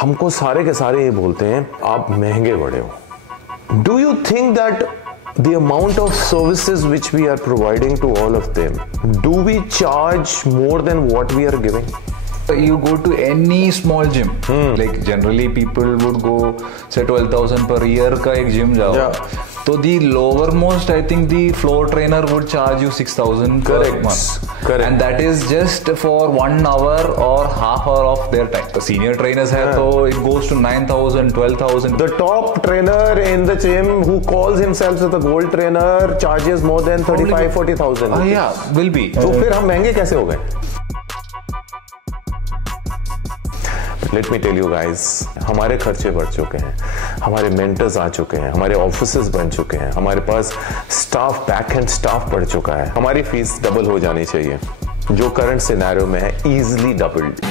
हमको सारे के सारे ये बोलते हैं आप महंगे बड़े हो। Do you think that the amount of services which we are providing to all of them, do we charge more than what we are giving? You go to any small gym, like generally people would go say 12,000 per year का एक gym जाओ, तो the lower most I think the floor trainer would charge you 6,000 per month. Correct. And that is just for 1 hour or half hour of their time. The senior trainers है तो it goes to 9,000, 12,000. The top trainer in the gym who calls himself as the gold trainer charges more than 35, 40,000. Yeah, will be. तो फिर हम महंगे कैसे हो गए? Let me tell you guys, हमारे खर्चे बढ़ चुके हैं, हमारे मेंटर्स आ चुके हैं, हमारे ऑफिसेस बन चुके हैं, हमारे पास स्टाफ बैक एंड स्टाफ बढ़ चुका है, हमारी फीस डबल हो जानी चाहिए, जो करंट सिनेरियो में है easily doubled.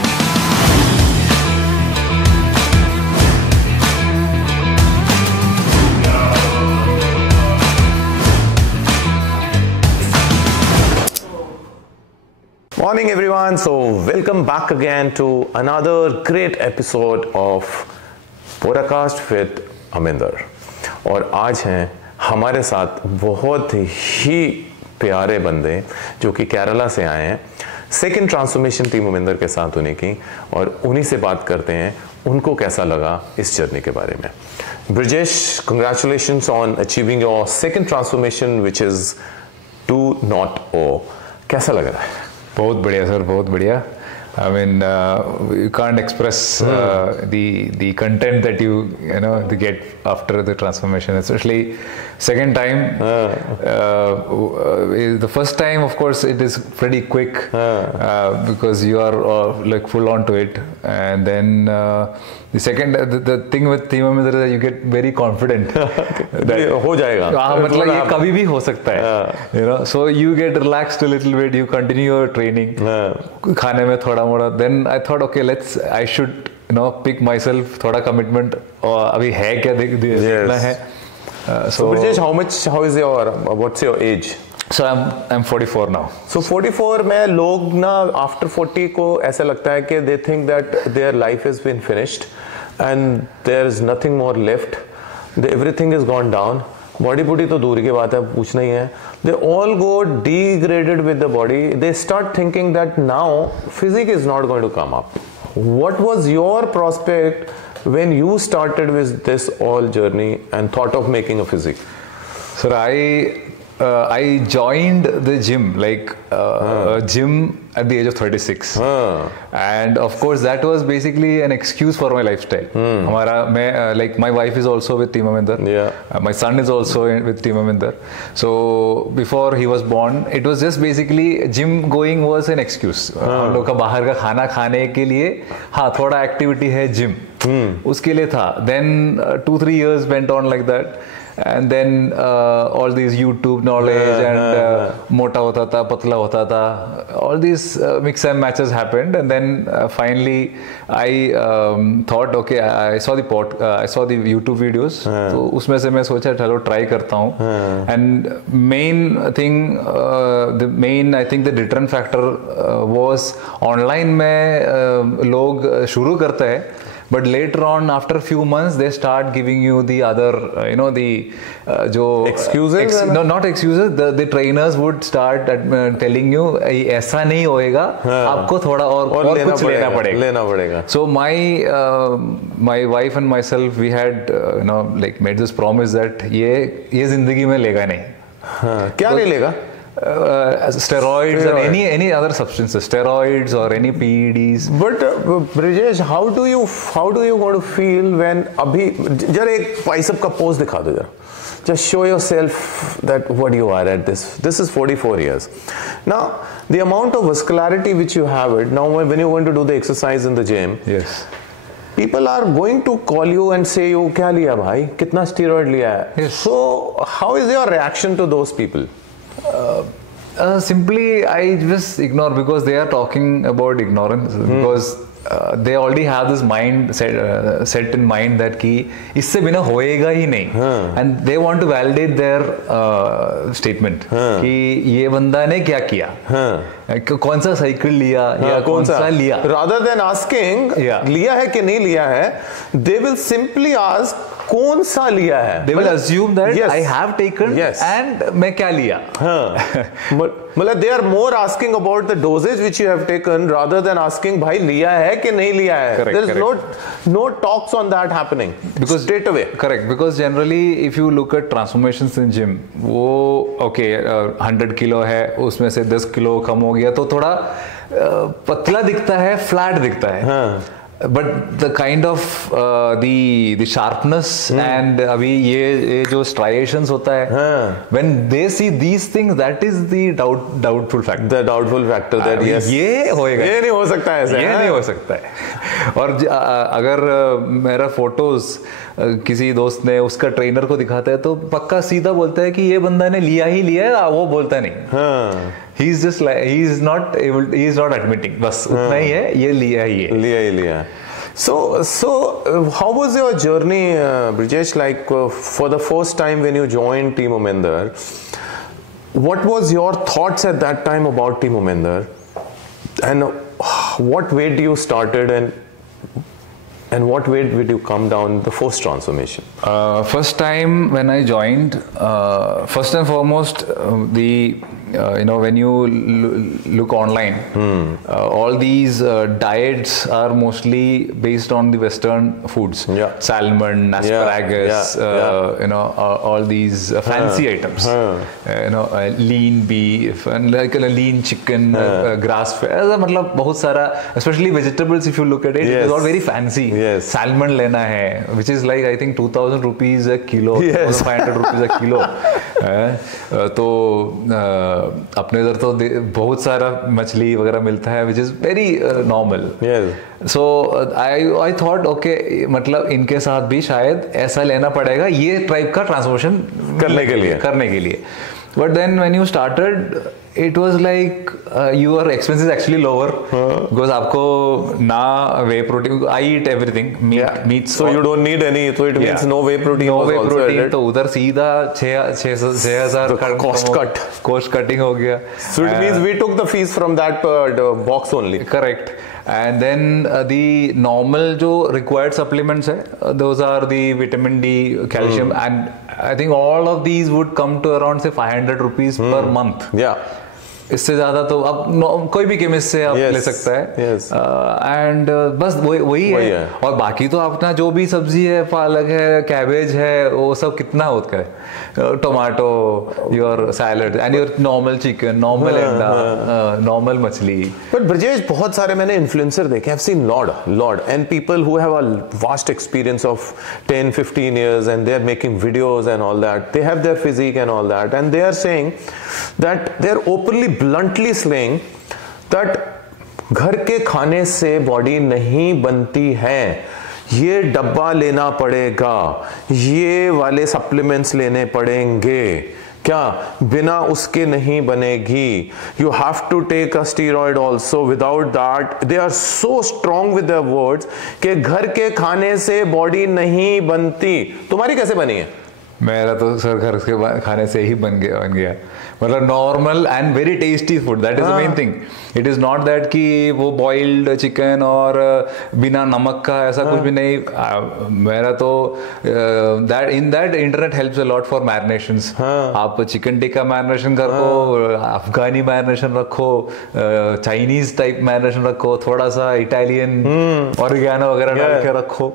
Morning everyone, so welcome back again to another great episode of Podcast with Aminder। और आज हैं हमारे साथ बहुत ही प्यारे बंदे जो कि केरला से आए हैं, सेकंड ट्रांसफॉर्मेशन टीम अमिंदर के साथ उन्हीं की, और उन्हीं से बात करते हैं उनको कैसा लगा इस जर्नी के बारे में। Brijesh, congratulations on achieving your second transformation which is 2.0। कैसा लग रहा है? बहुत बढ़िया सर, बहुत बढ़िया। I mean, you can't express the content that you know to get after the transformation, especially second time. The first time, of course, it is pretty quick because you are like full on to it, and then the second, the thing with Team Aminder is that you get very confident that हो जाएगा। मतलब ये कभी भी हो सकता है, you know. So you get relaxed a little bit, you continue your training, खाने में थोड़ा मोड़ा। Then I thought, okay, I should, you know, pick myself, थोड़ा commitment, और अभी है क्या देखना है। So Brijesh, what's your age? So I'm 44 now. So 44 में लोग ना after 40 को ऐसा लगता है कि they think that their life has been finished and there is nothing more left, everything is gone down। Body बूडी तो दूर की बात है, पूछना ही है। They all go degraded with the body. They start thinking that now physique is not going to come up. What was your prospect when you started with this all journey and thought of making a physique? Sir, I joined the gym, like gym at the age of 36, and of course that was basically an excuse for my lifestyle. Like my wife is also with Team Aminder. My son is also with Team Aminder. So before he was born, it was just basically gym going was an excuse. हम लोग का बाहर का खाना खाने के लिए हाँ थोड़ा activity है gym, उसके लिए था। Then 2-3 years went on like that. And then all these YouTube knowledge and मोटा होता था, पतला होता था, all these mix and matches happened, and then finally I thought, okay, I saw the YouTube videos, तो उसमें से मैं सोचा चलो try करता हूँ। And main thing, I think the deterrent factor was online में लोग शुरू करते हैं, but later on after a few months they start giving you the other you know the जो excuses no not excuses, the trainers would start telling you ऐसा नहीं होएगा, आपको थोड़ा और कुछ लेना पड़ेगा। So my wife and myself, we had you know like made this promise that ये जिंदगी में लेगा नहीं। क्या नहीं लेगा? Steroids and any other substances, steroids or any PEDs. But Brijesh, how do you want to feel when अभी जरा एक bicep का pose दिखा दो जरा, just show yourself that what you are at this is 44 years now. The amount of vascularity which you have it now, when you're going to do the exercise in the gym, yes, people are going to call you and say you क्या लिया भाई, कितना steroid लिया है? Yes. So how is your reaction to those people? Simply I just ignore, because they are talking about ignorance, because they already have this mind set in mind that कि इससे बिना होएगा ही नहीं, and they want to validate their statement कि ये बंदा ने क्या किया, कौन सा साइकिल लिया या कौन सा लिया, rather than asking लिया है कि नहीं लिया है, they will simply ask कौन सा लिया है. They will assume that I have taken and मैं क्या लिया. मतलब they are more asking about the dosage which you have taken rather than asking भाई लिया है कि नहीं लिया है. There is no talks on that happening because straight away. Correct, because generally if you look at transformations in gym, वो okay 100 kilo है, उसमें से 10 किलो कम हो गया तो थोड़ा पतला दिखता है, फ्लैट दिखता है. But the kind of the sharpness and अभी ये जो striations होता है, when they see these things, that is the doubtful factor. The doubtful factor that yes, ये होएगा, ये नहीं हो सकता है, ये नहीं हो सकता है. और अगर मेरा फोटोज किसी दोस्त ने उसका ट्रेनर को दिखाता है तो पक्का सीधा बोलता है कि ये बंदा ने लिया ही लिया है, वो बोलता नहीं. He is just like he is not admitting. बस उतना ही है, ये लिया ही लिया. So how was your journey, Brijesh? Like for the first time when you joined Team Uminder, what was your thoughts at that time about Team Uminder, and what weight you started and what weight did you come down the first transformation? First time when I joined, first and foremost, when you look online, all these diets are mostly based on the Western foods. Salmon, asparagus, all these fancy items. Lean beef and like a lean chicken, grass fed. मतलब बहुत सारा, especially vegetables. If you look at it, it is all very fancy. Salmon लेना है, which is like I think 2,000 rupees a kilo, 500 rupees a kilo. तो अपने इधर तो बहुत सारा मछली वगैरह मिलता है, which is very normal. So I thought okay, मतलब इनके साथ भी शायद ऐसा लेना पड़ेगा ये टाइप का ट्रांसफॉर्मेशन करने के लिए. But then when you started, it was like your expenses actually lower because आपको ना whey protein, I eat everything, meat. So you don't need any, so it means no whey protein. No whey protein, तो उधर सीधा 6,000 cost cutting हो गया. So it means we took the fees from that box only. Correct. And then the normal जो required supplements है, those are the vitamin D, calcium, and I think all of these would come to around say 500 rupees per month. इससे ज्यादा तो अब कोई भी chemist से आप ले सकता है. एंड बस वही है. और बाकी तो अपना जो भी सब्जी है, पालक है, कैबेज है, वो सब कितना होता है, tomato, your salad and your normal chicken, normal अंडा, नॉर्मल मछली. बट ब्रजेश, बहुत सारे मैंने इन्फ्लुएंसर देखे, I have seen Lord and people who have a vast experience of 10-15 years and they are making videos and all that. They have their physique and all that, and they are saying that they are openly bluntly saying that घर के खाने से body नहीं बनती है, ये डब्बा लेना पड़ेगा, ये वाले सप्लीमेंट्स लेने पड़ेंगे, क्या बिना उसके नहीं बनेगी. You have to take a steroid also, without that they are so strong with their words कि घर के खाने से बॉडी नहीं बनती. तुम्हारी कैसे बनी है? मेरा तो सर घर के खाने से ही बन गया. मतलब normal and very tasty food, that is the main thing. It is not that कि वो बॉइल्ड चिकन और बिना नमक का, ऐसा कुछ भी नहीं. मेरा तो that internet helps a lot for marinations. आप चिकन टिक्का मैरिनेशन रखो, अफगानी मैरिनेशन रखो, चाइनीज टाइप मैरिनेशन रखो, थोड़ा सा इटालियन ऑरिगेनो वगैरह डाल के रखो,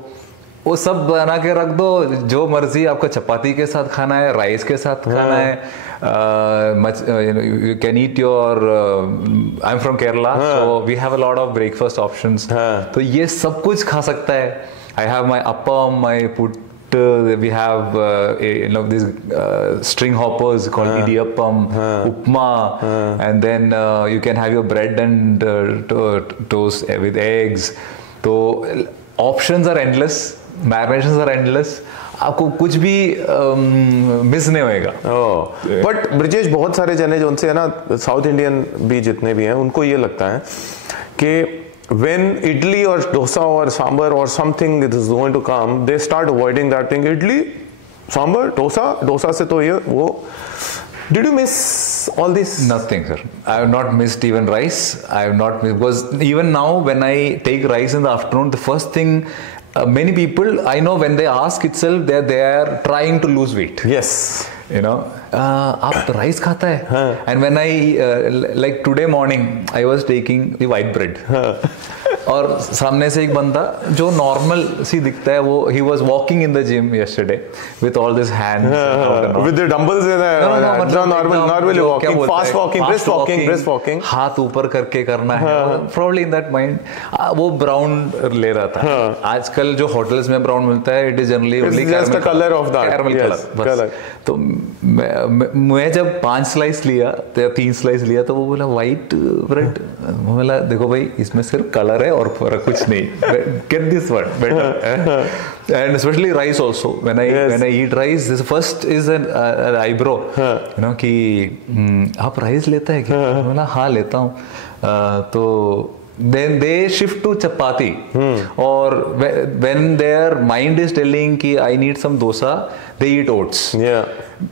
वो सब बना के रख दो. जो मर्जी आपको चपाती के साथ खाना है, राइस के साथ खाना है, you can eat your I'm from Kerala, so we have a lot of breakfast options. तो ये सब कुछ खा सकता है. I have my appam, we have these string hoppers called idiyappam, upma, and then you can have your bread and toast with eggs. तो options are endless, marinations are endless. आपको कुछ भी मिस नहीं होएगा. बट ब्रिजेश, बहुत सारे जने जो उनसे है ना, साउथ इंडियन भी जितने भी हैं, उनको ये लगता है कि when idli or dosa or sambar or something is going to come, they start avoiding that thing. Idli, sambar, dosa से तो ये वो Did you miss all this? Nothing, sir. I have not missed even rice. I have not missed, because even now when I take rice in the afternoon, the first thing, many people I know, when they ask itself, they are trying to lose weight. Yes. You know, आप rice खाता है? And when I like today morning, I was taking the white bread. और सामने से एक बंदा जो normal सी दिखता है, वो he was walking in the gym yesterday with all this hands with the dumbbells in there. No, normally walking, fast walking, brisk walking. हाथ ऊपर करके करना है. Probably in that mind, वो brown ले रहा था. आजकल जो hotels में brown मिलता है, it is generally only just the color of that. Caramel color. तो मैं जब 5 स्लाइस लिया या 3 स्लाइस लिया, तो वो बोला व्हाइट ब्रेड. बोला देखो भाई, इसमें सिर्फ कलर है और कुछ नहीं. Get this word better. And especially rice also. When I eat rice, this first is an eyebrow. You know कि आप rice लेता है क्या? बोला हाँ लेता हूँ. तो then they shift to chapati. Or when their mind is telling कि I need some dosa, they eat oats. Yeah.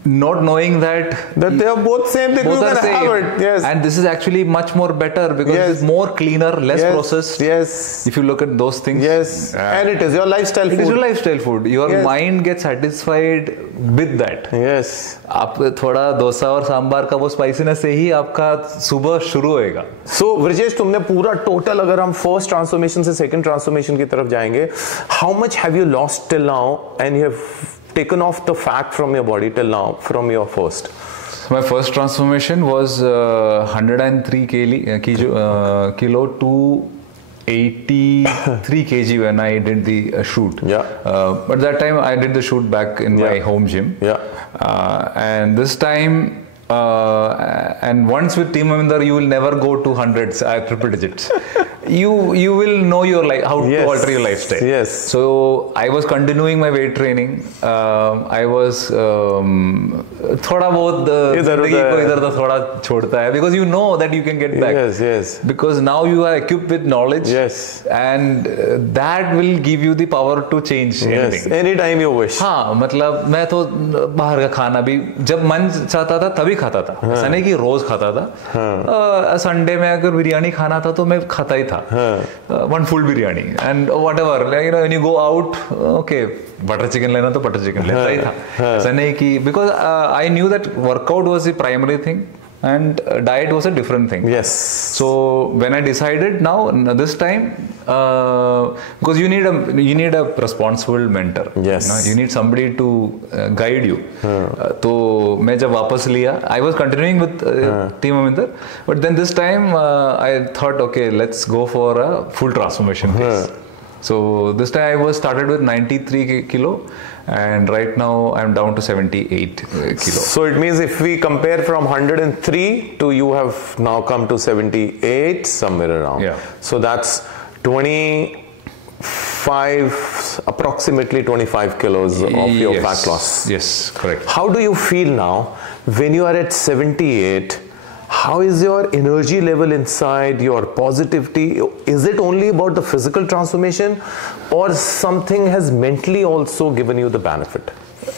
Not knowing that they are both same, they both can have it. Yes. And this is actually much more better, because it's more cleaner, less processed. Yes. If you look at those things. Yes. And it is your lifestyle food. It is your lifestyle food. Your mind gets satisfied with that. Yes. आप थोड़ा डोसा और सांबार का वो spiciness से ही आपका सुबह शुरू होएगा. So ब्रजेश, तुमने पूरा टोटल, अगर हम फर्स्ट ट्रांसफॉर्मेशन से सेकंड ट्रांसफॉर्मेशन की तरफ जाएंगे, how much have you lost till now, and you have taken off the fat from your body till now from your first? My first transformation was 103 kilo to 83 kg when I did the shoot. Yeah. But that time I did the shoot back in my home gym. Yeah. And this time, and once with Team Aminder, you will never go to hundreds, triple digits. You will know your how to alter your lifestyle. Yes. So I was continuing my weight training. I was थोड़ा बहुत जिंदगी को इधर उधर थोड़ा छोड़ता है, because you know that you can get back. Yes, yes. Because now you are equipped with knowledge. Yes. And that will give you the power to change anything. Yes. Anytime you wish. हाँ, मतलब मैं तो बाहर का खाना भी जब मन चाहता था तभी खाता था. ऐसा नहीं कि रोज खाता था. संडे में अगर बिरयानी खाना था तो मैं खाता ही था. One full biryani and whatever, when you go out, okay, butter chicken लेना तो butter chicken लेता ही था. ऐसा नहीं कि, because I knew that workout was the primary thing and diet was a different thing. Yes. So when I decided now this time, because you need a responsible mentor. Yes. You need somebody to guide you. तो मैं जब वापस लिया, I was continuing with Team Aminder, but then this time I thought, okay, let's go for a full transformation phase. So this time I was started with 93 kilo, and right now I'm down to 78 kilo. So it means if we compare from 103 to you have now come to 78, somewhere around. Yeah. So that's 25, approximately 25 kilos of your fat loss. Yes, correct. How do you feel now when you are at 78? How is your energy level inside, your positivity? Is it only about the physical transformation, or something has mentally also given you the benefit?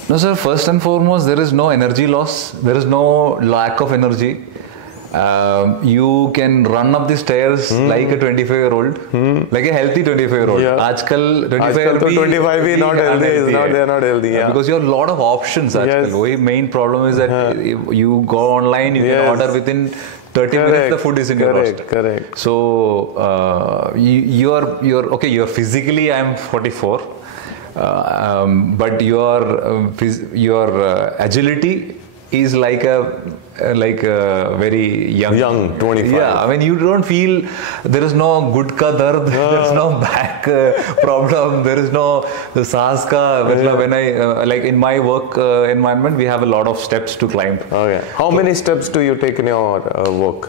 No, sir. First and foremost, there is no energy loss. There is no lack of energy. You can run up the stairs like a 25-year-old, like a healthy 25-year-old. Yeah. आजकल 25 is not healthy. They're not healthy. Yeah. Because you have a lot of options. Yes. The main problem is that you go online, you can order within 30 minutes. The food is in your roster. Correct. So you're physically, I'm 44. But your agility is like a very young 25. Yeah, I mean, you don't feel, there is no good ka dard, there is no back problem, there is no saas ka. When I like in my work environment, we have a lot of steps to climb. Okay. How many steps do you take in your work?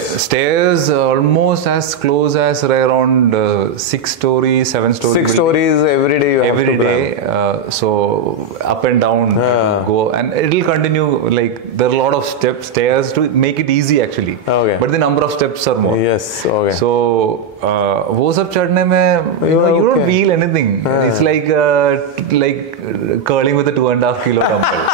Stairs almost as close as around 6 stories, 7 stories. 6 stories every day you have to climb. So up and down go, and it will continue. Like there are a lot of stairs to make it easy actually. Okay. But the number of steps are more. Yes. Okay. So वो सब चढ़ने में you don't feel anything. It's like curling with a 2.5 kilo dumbbell.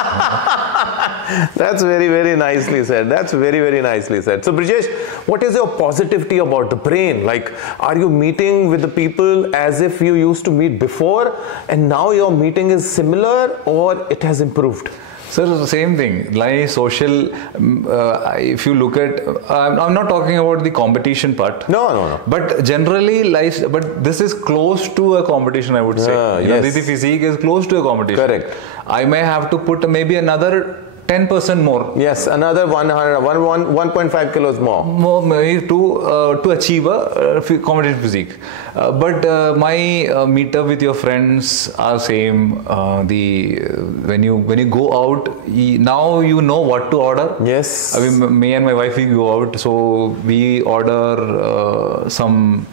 That's very, very nicely said. That's very, very nicely said. So, Brijesh, what is your positivity about the brain? Like, are you meeting with the people as if you used to meet before, and now your meeting is similar, or it has improved? So the same thing, like social, if you look at, I'm not talking about the competition part. No. But generally life, but this is close to a competition, I would say. Yes. The physique is close to a competition. Correct. I may have to put maybe another 10% more. Yes, another 1.5 kilos more. More maybe to achieve a competitive physique. But my meetup with your friends are same. When you go out, now you know what to order. Yes. I mean, me and my wife, we go out, so we order some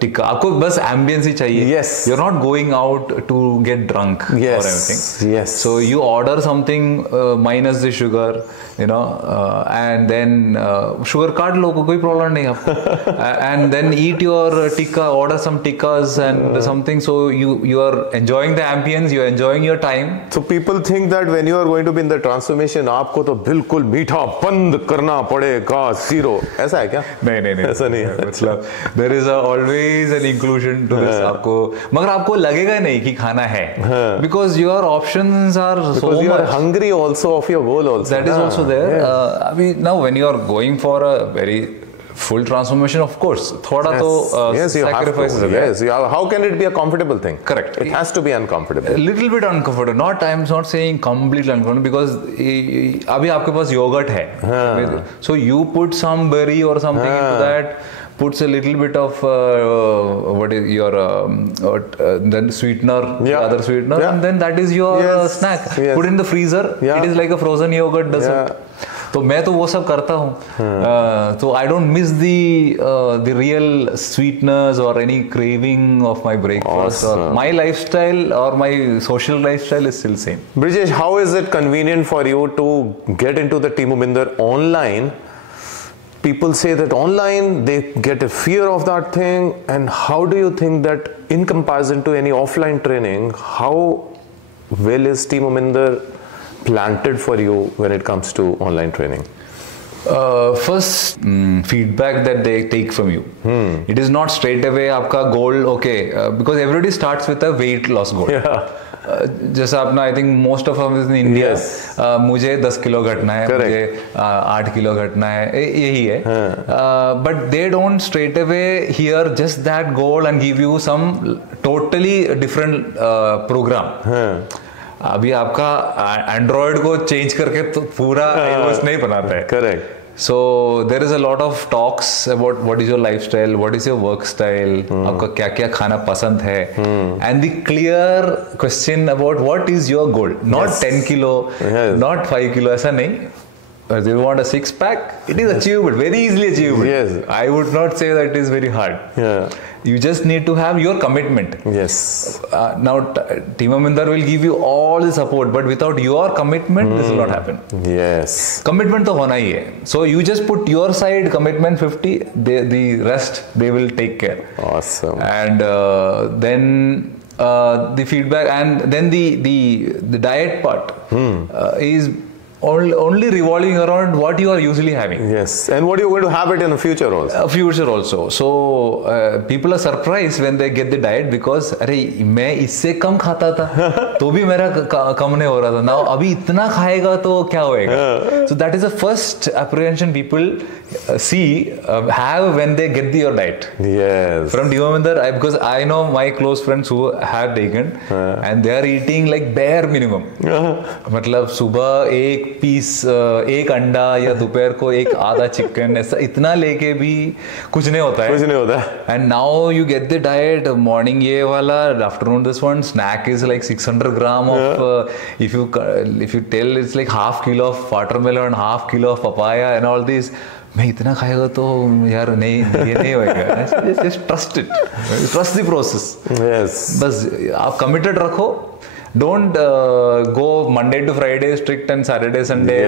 tikka. आपको बस ambience ही चाहिए. Yes. You're not going out to get drunk or anything. Yes. So you order something minus the sugar, and then sugar काट लो, कोई problem नहीं आपको. And then eat your tikka, order some tikkas and something. So you are enjoying the ambience, you are enjoying your time. So people think that when you are going to be in the transformation, आपको तो बिल्कुल मीठा बंद करना पड़ेगा, zero. ऐसा है क्या? नहीं. ऐसा नहीं है. मतलब there is always an inclusion to this. आपको मगर आपको लगेगा नहीं कि खाना है. Because your options are so much. Because you are hungry also of your goal also. That is also there. I mean, now when you are going for a very full transformation, of course, thoda to sacrifices are there. Yes, how can it be a comfortable thing? Correct. It has to be uncomfortable. A little bit uncomfortable. I am not saying completely uncomfortable, because अभी आपके पास yogurt है. So you put some berry or something into that. Puts a little bit of what is your then sweetener, other sweetener, and then that is your snack. Put in the freezer. It is like a frozen yogurt dessert. तो मैं तो वो सब करता हूँ. So I don't miss the real sweetness or any craving of my breakfast. Or my lifestyle or my social lifestyle is still same. Brijesh, how is it convenient for you to get into the Team Mominder online? People say that online they get a fear of that thing, and how do you think that in comparison to any offline training, how well is Team Mominder planted for you when it comes to online training? First feedback that they take from you. It is not straight away आपका goal, because everybody starts with a weight loss goal. जैसा अपना I think most of in India मुझे 10 kilo घटना है, मुझे 8 kilo घटना है, यही है. But they don't straight away here just that goal and give you some totally different program. अभी आपका एंड्रॉयड को चेंज करके तो पूरा iOS नहीं बनाता है. Correct. So there is a lot of talks about what is your lifestyle, what is your work style, आपका क्या क्या खाना पसंद है, and the clear question about what is your goal, not 10 kilo, not 5 kilo, ऐसा नहीं. Do you want a six pack? It is achievable, very easily achievable. Yes. I would not say that it is very hard. You just need to have your commitment. Yes. Now, Team Mominder will give you all the support, but without your commitment, this will not happen. Yes. Commitment तो होना ही है. So you just put your side commitment 50, the rest they will take care. Awesome. And then the feedback, and then the diet part is only revolving around what you are usually having. Yes, and what you are going to have it in the future also. Future also. So people are surprised when they get the diet, because अरे मैं इससे कम खाता था तो भी मेरा कम नहीं हो रहा था. Now अभी इतना खाएगा तो क्या होएगा? So that is the first apprehension people have when they get your diet. Yes. From Team Mominder, because I know my close friends who have taken and they are eating like bare minimum. मतलब सुबह एक piece एक अंडा या दोपहर को एक आधा चिकन, ऐसा इतना लेके भी कुछ नहीं होता है. And now you get the diet, morning ये वाला, afternoon this one, snack is like 600 gram of, if you tell it's like half kilo of watermelon, half kilo of papaya and all this. मैं इतना खाएगा तो यार नहीं, ये नहीं होएगा. Just trust it, trust the process. बस आप कमिटेड रखो. Don't go Monday to Friday strict and Saturday Sunday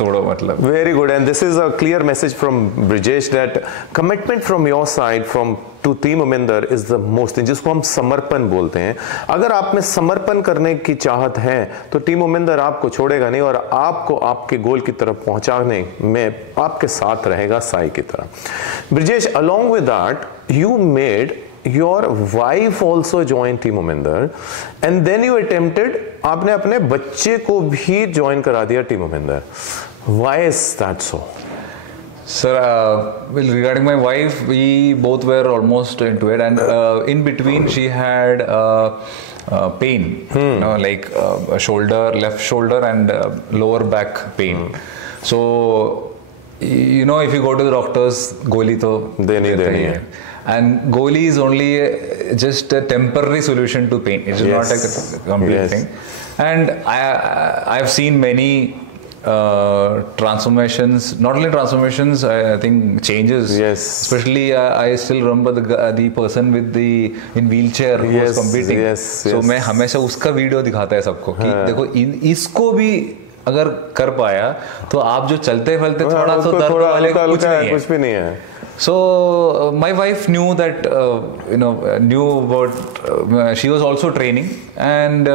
तोड़ो मतलब. Very good, and this is a clear message from Brijesh that commitment from your side, from to team Aminder is the most thing, जिसको हम समर्पण बोलते हैं। अगर आप में समर्पण करने की चाहत है तो टीम अमिंदर आपको छोड़ेगा नहीं और आपको आपके गोल की तरफ पहुंचाने में आपके साथ रहेगा साई की तरह। Brijesh, along with that you made your wife also join Team Aminder and then you attempted, आपने अपने बच्चे को भी ज्वाइन करा दिया team Aminder. Why is that so? Sir, well, regarding my wife, we both were almost into it, and in between she had pain, you know, like a shoulder, left shoulder, and lower back pain. So, you know, if you go to the doctors, goli to देनी है. And goli is only just a temporary solution to pain. It is not a complete thing. And I've seen many transformations, not only transformations, I think changes. Yes. Especially I still remember the person with the in wheelchair who was competing. So मैं हमेशा उसका video दिखाता है सबको कि देखो इसको भी अगर कर पाया तो आप जो चलते फिरते थोड़ा सा दर्द वाले कुछ भी नहीं है। So my wife knew that knew about she was also training, and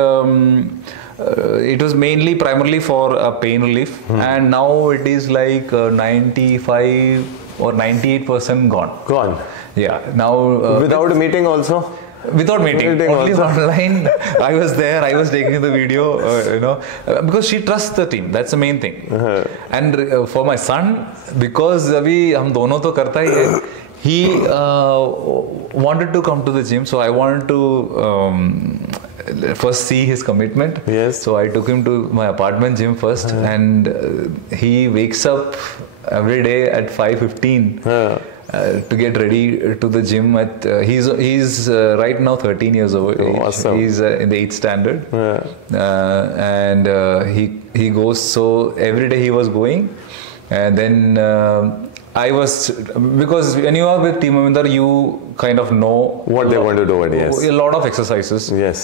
it was primarily for pain relief, and now it is like 95 or 98% gone. Yeah, now without meeting also. Without meeting, only online. I was there, I was taking the video, because she trusts the team. That's the main thing. And for my son, because अभी हम दोनों तो करता ही है, he wanted to come to the gym, so I wanted to first see his commitment. Yes. So I took him to my apartment gym first, and he wakes up every day at 5:15. To get ready to the gym at he's right now 13 years old. Awesome. He's in the 8th standard, and he goes, so every day he was going, and then I was, because when you are with Team Aminder, you kind of know what they want to do. Yes. A lot of exercises. Yes.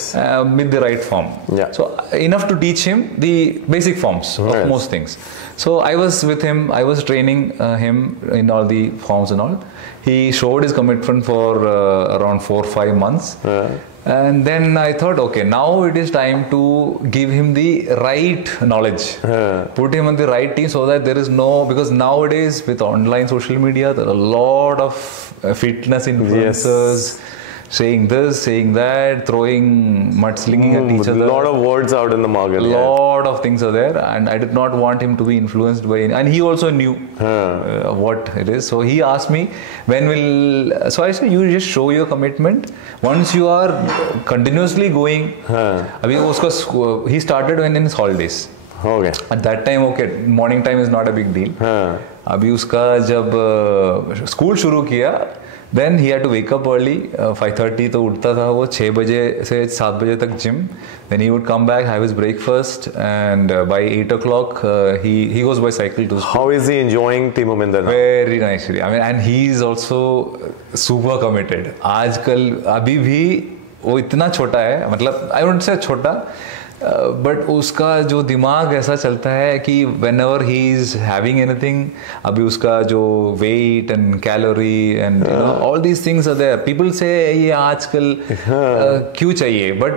With the right form. Yeah. So enough to teach him the basic forms of most things. So I was with him. I was training him in all the forms and all. He showed his commitment for around 4 or 5 months. And then I thought, okay, now it is time to give him the right knowledge, put him on the right team, so that there is no, because nowadays with online social media, there are a lot of fitness influencers saying this, saying that, throwing mudslinging at each other. A lot of words out in the market. A lot of things are there, and I did not want him to be influenced by, and he also knew what it is. So he asked me, when will, so I said, you just show your commitment. Once you are continuously going, abhi uska, he started when in his holidays. Okay. At that time, okay, morning time is not a big deal. अभी उसका जब school शुरू किया, then he had to wake up early, 5:30 तो उठता था वो, 6 बजे से 7 बजे तक gym. Then he would come back, have his breakfast, and by 8 o'clock he goes by cycle to school. How is he enjoying Team Aminder now? Very nicely. I mean, and he is also super committed. आजकल अभी भी वो इतना छोटा है, मतलब I wouldn't say छोटा, but उसका जो दिमाग ऐसा चलता है कि whenever he is having anything, अभी उसका जो weight and calorie and all these things are there. People say ये आजकल क्यों चाहिए, but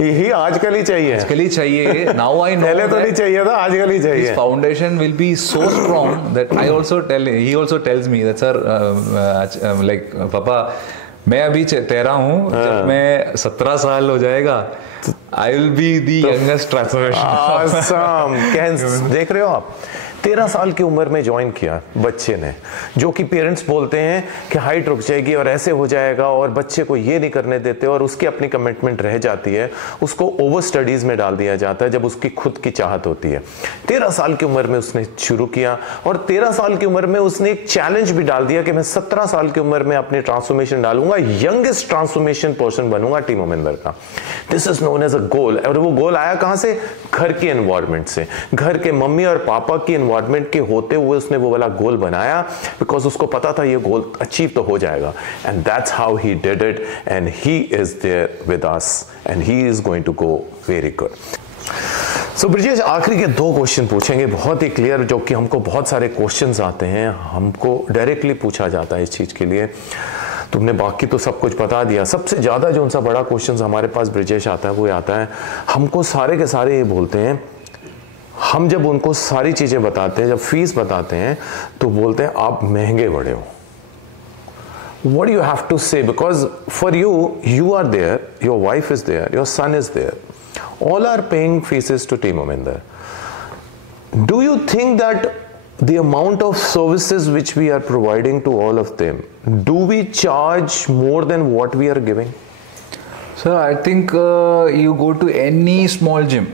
ही आजकल ही चाहिए. आजकल ही चाहिए. Now I know पहले तो नहीं चाहिए था, आजकल ही चाहिए. His foundation will be so strong that I also he also tells me that sir, like पापा मैं अभी 13 हूँ, जब मैं 17 साल हो जाएगा, I will be the youngest transformation. Awesome. देख रहे हो आप, 13 साल की उम्र में ज्वाइन किया बच्चे ने, जो कि पेरेंट्स बोलते हैं कि हाइट रुक जाएगी और ऐसे हो जाएगा, और बच्चे को ये नहीं करने देते और उसकी अपनी कमिटमेंट रह जाती है, उसको ओवर स्टडीज में डाल दिया जाता है जब उसकी खुद की चाहत होती है। 13 साल की उम्र में उसने शुरू किया, और 13 साल की उम्र में उसने एक चैलेंज भी डाल दिया कि मैं 17 साल की उम्र में अपनी ट्रांसफॉर्मेशन डालूंगा, यंगेस्ट ट्रांसफॉर्मेशन पर्सन बनूंगा टीम अमिंदर का। This is known as a goal. और वो गोल आया कहां से? घर के एनवायरमेंट से, घर के मम्मी और पापा की एनवायरमेंट के होते हुए उसने वो वाला गोल बनाया, बिकॉज उसको पता था ये गोल अचीव तो हो जाएगा। And that's how he did it, and he is there with us, and he is going to go very good. So Brijesh, आखिरी के 2 क्वेश्चन पूछेंगे, बहुत ही क्लियर, जो कि हमको बहुत सारे क्वेश्चंस आते हैं, हमको डायरेक्टली पूछा जाता है इस चीज के लिए। तुमने बाकी तो सब कुछ बता दिया। सबसे ज़्यादा जो उनसा बड़ा क्वेश्चन हमारे पास ब्रिजेश आता है वो आता है, हमको सारे के सारे ये बोलते हैं, हम जब उनको सारी चीज़ें बताते हैं, जब फीस बताते हैं तो बोलते हैं आप महंगे बड़े हो। What do you have to say? Because for you, you are there, your wife is there, your son is there. All are paying fees to Team Aminder. Do you think that the amount of services which we are providing to all of them, do we charge more than what we are giving? Sir, I think you go to any small gym,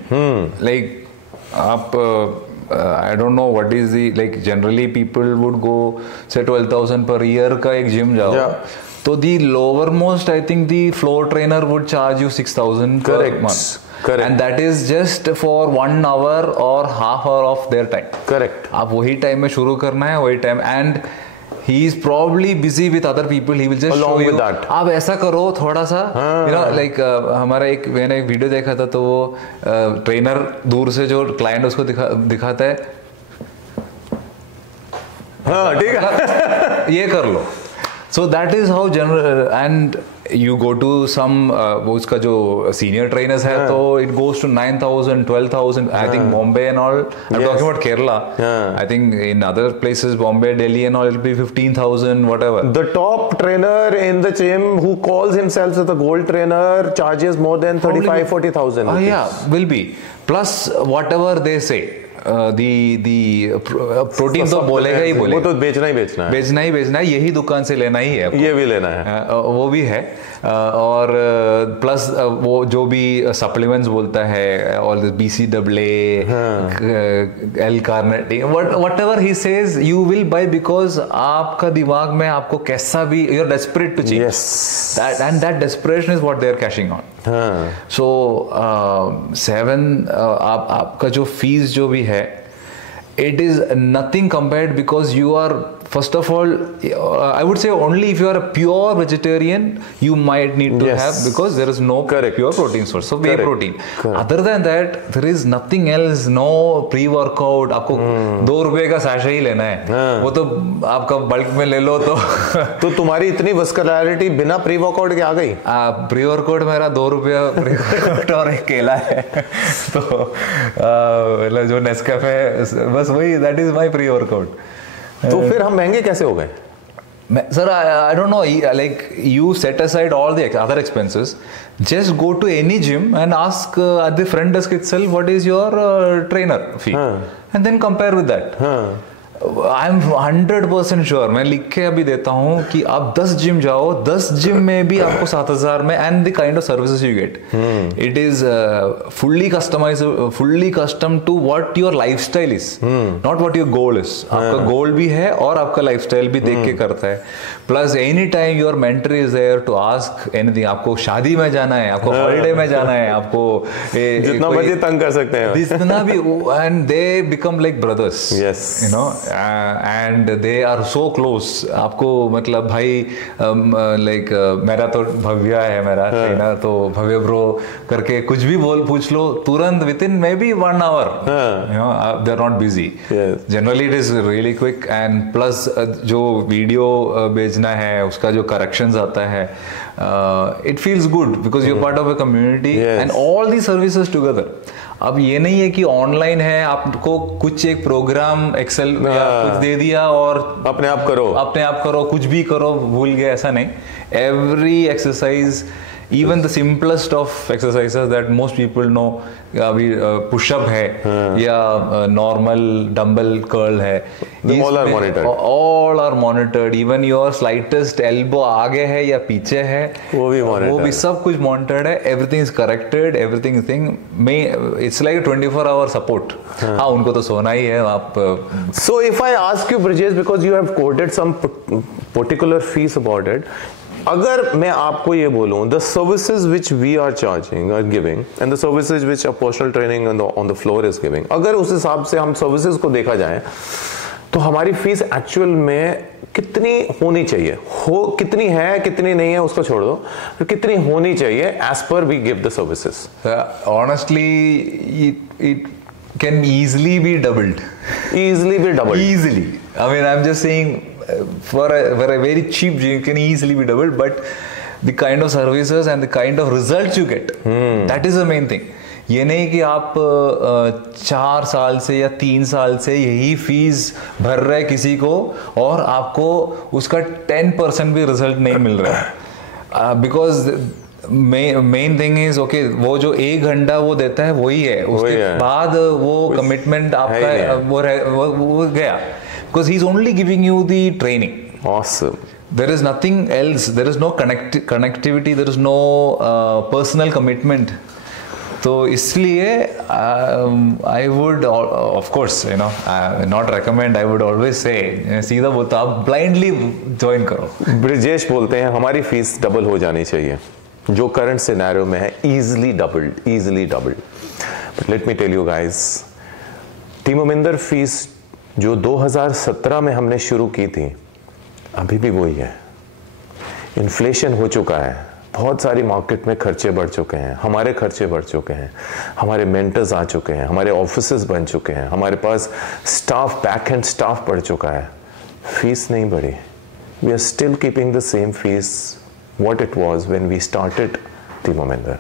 like I don't know what is the, like generally people would go say 12,000 per year का एक gym जाओ, तो the lower most I think the floor trainer would charge you 6,000 per month. Correct. And that is just for 1 hour or half hour of their time. Correct. आप वही time में शुरू करना है, वही time, and he is probably busy with other people. He will just Along show you. with that. आप ऐसा करो थोड़ा सा, you know, like हमारा मैंने एक वीडियो देखा था, तो वो ट्रेनर दूर से जो क्लाइंट उसको दिखाता है, हाँ ठीक है, ये कर लो. So that is how general, and you go to some उसका जो senior trainers है, तो it goes to 9,000, 12,000. I think Bombay and all. I'm talking about Kerala. I think in other places, Bombay, Delhi and all, it'll be 15,000, whatever. The top trainer in the gym who calls himself as a gold trainer charges more than 35, 40,000. Yeah, will be. Plus whatever they say. Protein तो बोलेगा ही बोलेगा, वो तो बेचना ही बेचना है, बेचना ही बेचना है, यही दुकान से लेना ही है, ये भी लेना है, वो भी है, और प्लस वो जो भी सप्लीमेंट्स बोलता है, all the BCAA, L carnitine, whatever he says you will buy, because आपका दिमाग में आपको कैसा भी, you are desperate to change, that and that desperation is what they are cashing on. So 7 आपका जो फीस जो भी है, it is nothing compared, because you are, first of all, I would say only if you are a pure vegetarian you might need to have, because there is no pure protein source, so whey protein. Other than that there is nothing else, no pre-workout. आपको 2 रुपए का sachet ही लेना है, वो तो आपका bulk में ले लो, तो तुम्हारी इतनी वस्कुलैरिटी बिना प्री वर्कआउट के आ गई. प्री वर्कआउट मेरा 2 रुपया प्री वर्कआउट और एक केला है, तो मतलब जो नेस्कैफे, बस वही, that is my pre workout. तो फिर हम महंगे कैसे हो गए? Sir, I don't know, like you set aside all the other expenses, just go to any gym and ask at the front desk itself what is your trainer fee, and then compare with that. I am 100% sure, मैं लिख के अभी देता हूँ कि आप 10 gym जाओ, 10 gym में भी आपको 7,000 में, and the kind of services you get, it is fully customise, fully custom to what your lifestyle is, not what your goal is. आपका गोल भी है और आपका लाइफस्टाइल भी देख के करता है. Plus any time your mentor is there to ask anything. आपको शादी में जाना है, आपको हॉलिडे में जाना है, आपको जितना मर्जी तंग कर सकते हैं, जितना भी, and they become like brothers, you know, and they are so close. आपको मतलब भाई, लाइक मेरा तो भव्या है मेरा ट्रेनर, तो भव्य ब्रो करके कुछ भी पूछ लो, तुरंत within maybe 1 hour, you know, they are not busy. Generally it is really quick, and plus जो वीडियो भेजना है उसका जो करेक्शंस आता है, it feels good because you're part of a community, and all these services together. अब ये नहीं है कि ऑनलाइन है, आपको कुछ एक प्रोग्राम एक्सेल या कुछ दे दिया और अपने आप करो, कुछ भी करो, भूल गए, ऐसा नहीं. Every exercise, even the simplest of exercises that most people know, अभी पुशअप है या नॉर्मल डंबल कर्ल है, all are monitored. Even your slightest elbow आगे है या पीछे है, वो भी सब कुछ monitored है. Everything is corrected, everything it's like a 24-hour support. हाँ, उनको तो सोना ही है आप. So if I ask you, Brijesh, because you have quoted some particular fees about it, अगर मैं आपको ये बोलूं, the services which we are charging or giving and the services which a personal training on the floor is giving, अगर उस हिसाब से हम services को देखा जाए, तो हमारी फीस एक्चुअल में कितनी होनी चाहिए, कितनी है कितनी नहीं है उसको छोड़ दो, तो कितनी होनी चाहिए as per we give the services? Honestly, it can easily be doubled. Easily. I mean, I'm just saying, for a very cheap gym can easily be doubled, but the kind of services and the kind of results you get, that is the main thing. ये नहीं कि आप 4 साल से या 3 साल से यही फीस भर रहे किसी को और आपको उसका 10% भी रिजल्ट नहीं मिल रहा है, because main thing is okay, वो जो 1 घंटा वो देता है वही है, उसके बाद वो कमिटमेंट आपका वो गया, because he is only giving you the training. Awesome. There is nothing else, there is no connectivity, there is no personal commitment. तो इसलिए I would of course not recommend, I would always say सीधा बोलता आप blindly join करो. ब्रिजेश बोलते हैं हमारी fees double हो जानी चाहिए, जो करंट सिनेरियो में है, easily doubled. But let me tell you guys, team Aminder fees जो 2017 में हमने शुरू की थी अभी भी वही है. इन्फ्लेशन हो चुका है, बहुत सारी मार्केट में खर्चे बढ़ चुके हैं, हमारे खर्चे बढ़ चुके हैं, हमारे मेंटर्स आ चुके हैं, हमारे ऑफिसेस बन चुके हैं, हमारे पास स्टाफ, बैक एंड स्टाफ बढ़ चुका है, फीस नहीं बढ़ी. We are still keeping the same fees what it was when we started Team Aminder,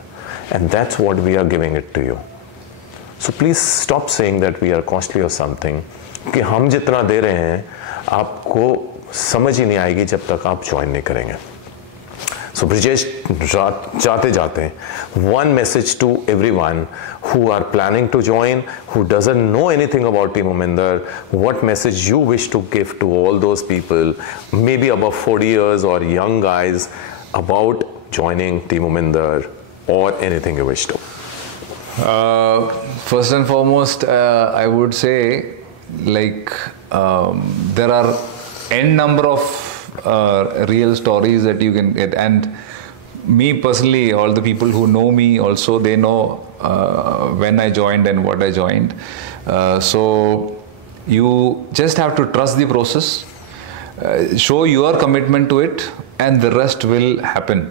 and that's what we are giving it to you. So please stop saying that we are costly or something, कि हम जितना दे रहे हैं आपको समझ ही नहीं आएगी जब तक आप ज्वाइन नहीं करेंगे. So Brijesh, जाते जाते one message to everyone who are planning to join, who doesn't know anything about Team Aminder, what message you wish to give to all those people, maybe above 40 years or young guys, about joining Team Aminder or anything you wish to? First and foremost, I would say, like, there are n number of real stories that you can get, and me personally, all the people who know me also, they know when I joined and what I joined. So you just have to trust the process, show your commitment to it, and the rest will happen.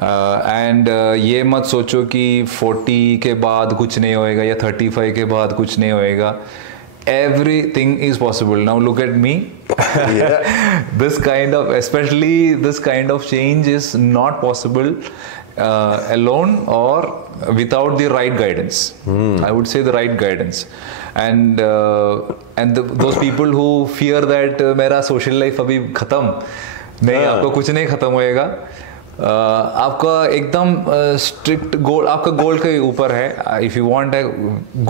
And ये मत सोचो कि 40 के बाद कुछ नहीं होएगा या 35 के बाद कुछ नहीं होएगा. Everything is possible. Now look at me. This kind of, especially this kind of change is not possible alone or without the right guidance. I would say the right guidance. And those people who fear that मेरा social life अभी खत्म नहीं, आपको कुछ नहीं खत्म होएगा. आपका एकदम स्ट्रिक्ट गोल, आपका गोल के ऊपर है. If you want a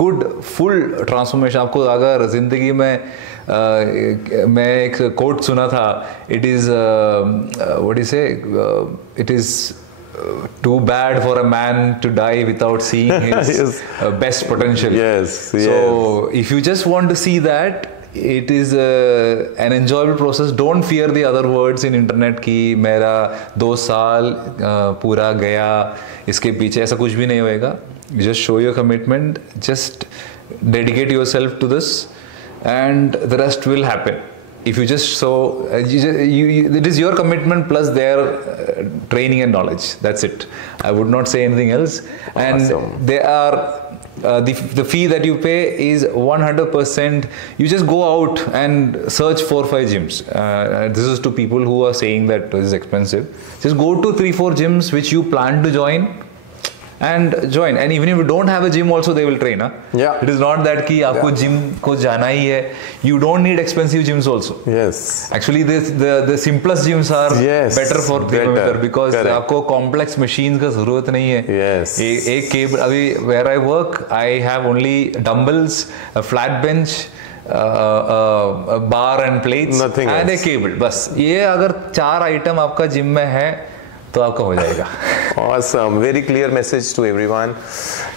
good full transformation, आपको अगर जिंदगी में मैं एक कोट सुना था, इट इज व्हाट यू से, it is too bad for a man to die without seeing his best potential. So if you just want to see that, it is an enjoyable process. Don't fear the other words in internet कि मेरा 2 साल पूरा गया, इसके पीछे ऐसा कुछ भी नहीं होएगा. Just show your commitment, just dedicate yourself to this, and the rest will happen. If you just it is your commitment plus their training and knowledge. That's it. I would not say anything else. And awesome. They are the fee that you pay is 100%. You just go out and search 4-5 gyms. This is to people who are saying that this is expensive. Just go to 3-4 gyms which you plan to join and join. And even if you don't have a gym also, they will train. Yeah. It is not that कि आपको gym को जाना ही है. You don't need expensive gyms also. Yes. Actually, the simplest gyms are better for better because आपको complex machines का जरूरत नहीं है. Yes. एक cable, अभी where I work, I have only dumbbells, a flat bench, a bar and plates, nothing and else. a cable. बस ये अगर 4 आइटम आपका जिम में है तो आपका हो जाएगा. Awesome. Very clear message to everyone.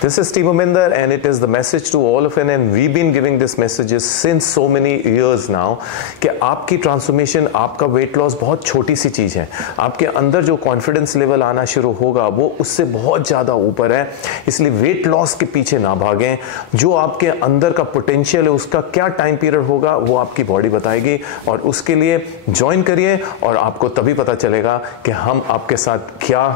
This is Team Aminder, and it is the message to all of you, and we've been giving this messages since so many years now कि आपकी transformation, आपका weight loss बहुत छोटी सी चीज़ है. आपके अंदर जो confidence level आना शुरू होगा वो उससे बहुत ज़्यादा ऊपर है. इसलिए वेट लॉस के पीछे ना भागें. जो आपके अंदर का पोटेंशियल है उसका क्या टाइम पीरियड होगा वो आपकी बॉडी बताएगी, और उसके लिए ज्वाइन करिए और आपको तभी पता चलेगा कि हम आपके साथ क्या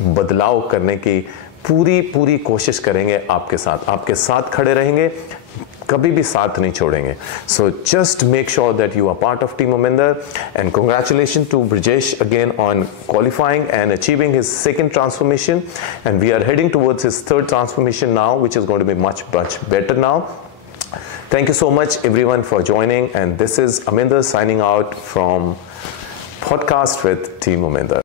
बदलाव करने की पूरी कोशिश करेंगे. आपके साथ खड़े रहेंगे. कभी भी साथ नहीं छोड़ेंगे. So just make sure that you are part of Team Aminder, and congratulations to Brijesh again on qualifying and achieving his second transformation, and we are heading towards his third transformation now, which is going to be much better now. Thank you so much everyone for joining, and this is Aminder signing out from Podcast with Team Aminder.